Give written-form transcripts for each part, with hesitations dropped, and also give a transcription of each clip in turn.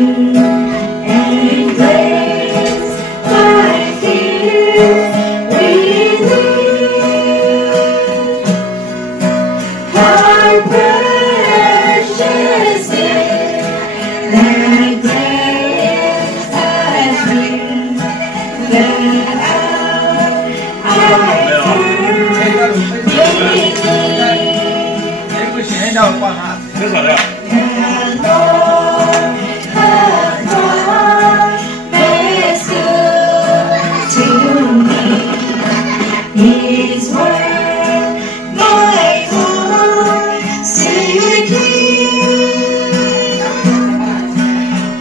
and grace like this with you. How precious is that grace has been that I His word, my heart secure.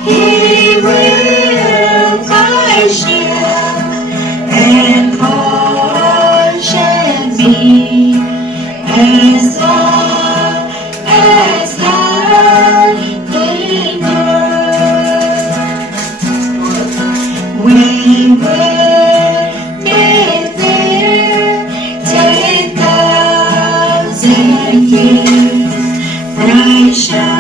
He will my shield and portion be, as long as life endures. When with their 10,000 years, bright shine.